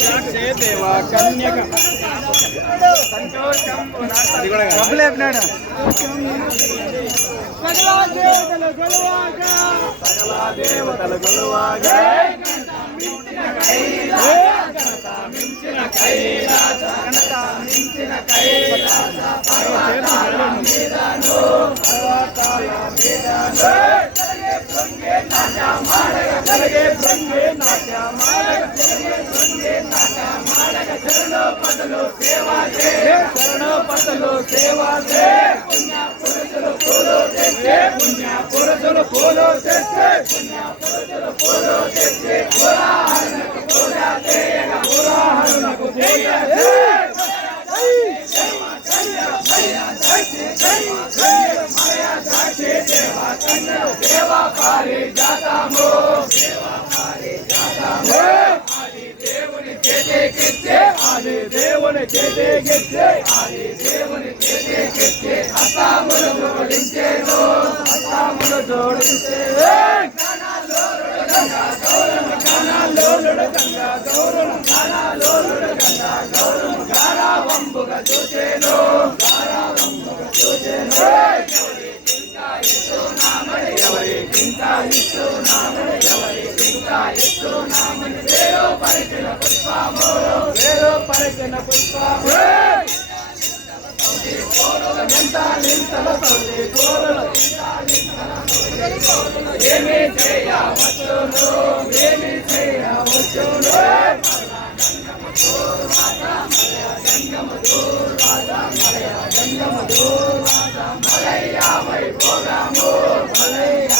ద్రాక్షే దేవ కన్యక పర్వతాల పర్వతాల మీదను జలగే నాట్య మాడగ జలగే భృంగే నాట్య మాడగ జలగే భృంగే నాట్య మాడగ చరణో పదలు సేవా దే చరణో పదలు సేవా దే పుణ్య పురుషులు పూలు తెచ్చే పుణ్య పురుషులు పూలు తెచ్చే పుణ్య పురుషులు పూలు తెచ్చే పురాణకు పూజ చేయగా పురాణకు చేయగా దేవా పారిజాతము దేవా పారిజాతము ఆది దేవుని చేతికిచ్చే ఆది దేవుని చేతికిచ్చే ఆది దేవుని చేతికిచ్చే అసాములు జోడించేను. అసాములు జోడించే కణాలోలుడు గంగా గౌరవ కణాలోలుడు గంగా గౌరవ కణాలోలుడు గంగా గౌరవ గారావంబుగా ఎవరికి ఇంకా వేరో పరిచిన పుష్పము వేరో పరిచిన పుష్పము ఏమి చేయవచ్చును ఏమి చేయవచ్చును మలయ్య వైభోగము మలయ్య